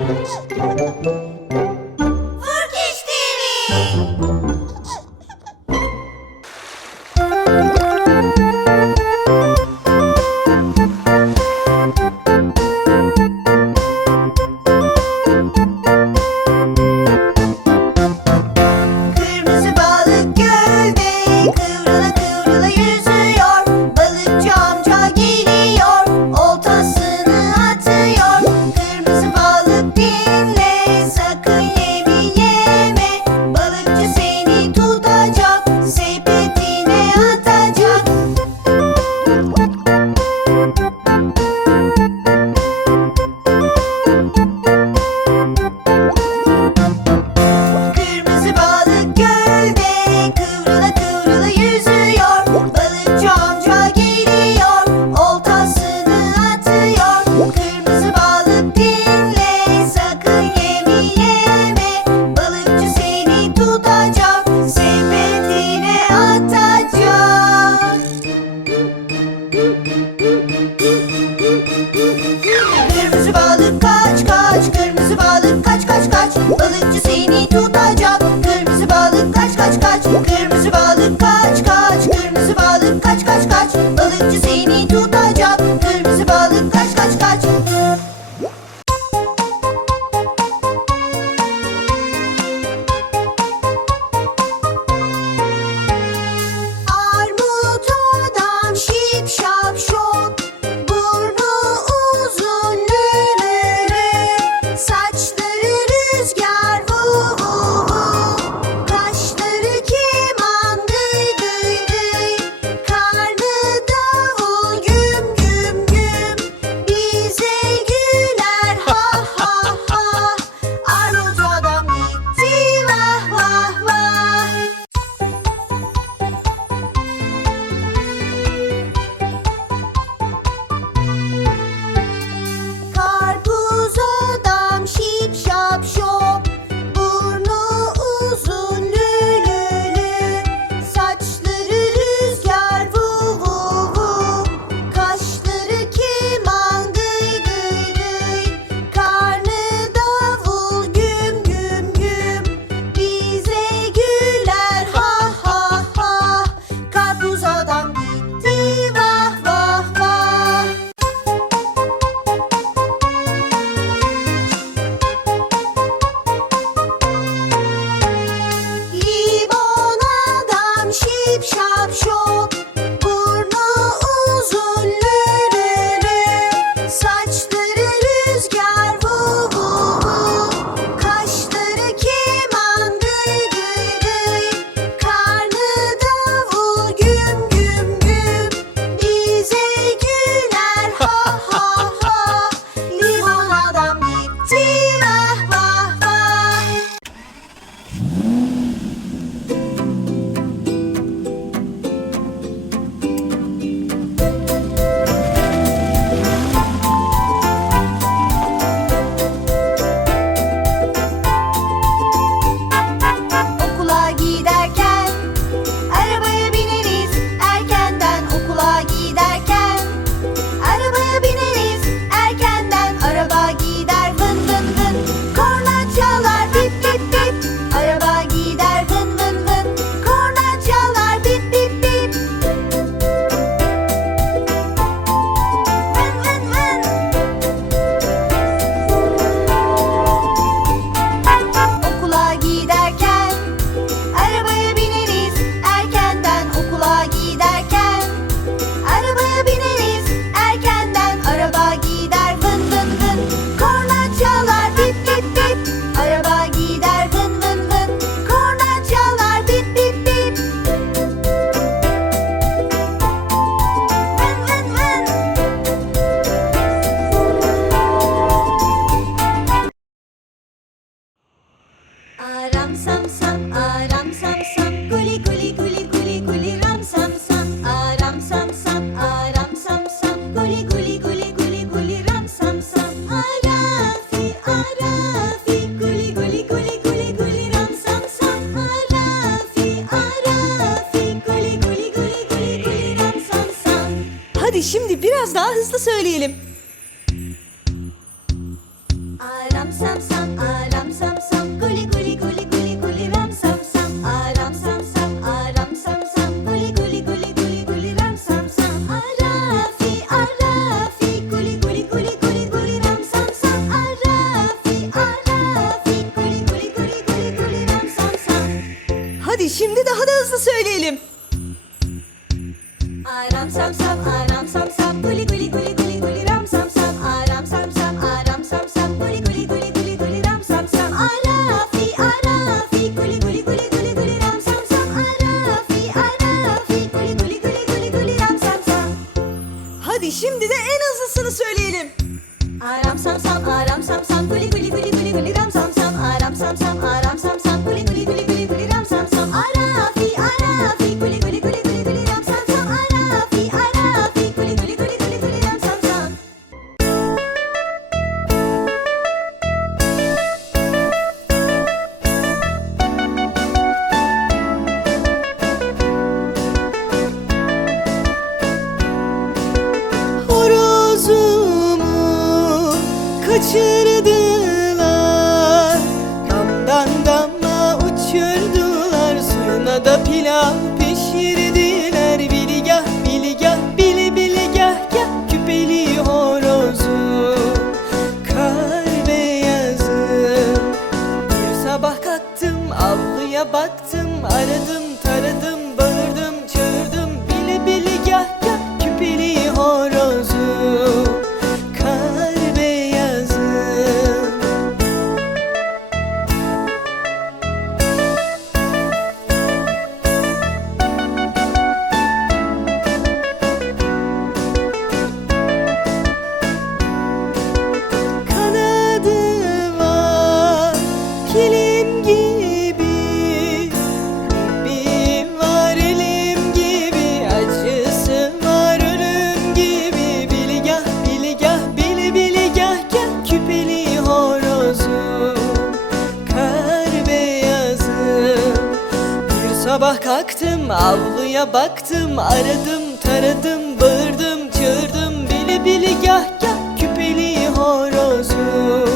Furkiş TV Kırmızı balık kaç kaç Kırmızı balık kaç kaç kaç. Balıkçı Hadi şimdi biraz daha hızlı söyleyelim. Aram sam sam. Aram sam sam aram sam sam guli guli guli guli guli ram sam sam aram sam sam aram sam sam guli guli guli guli guli ram sam sam arafi arafi guli guli guli guli guli ram sam sam arafi arafi guli guli guli guli guli ram sam sam Hadi şimdi de en hızlısını söyleyelim. Aram sam sam aram sam sam guli guli should Sabah kalktım avluya baktım Aradım taradım bağırdım çığırdım Bili bili gah gah küpeli horozu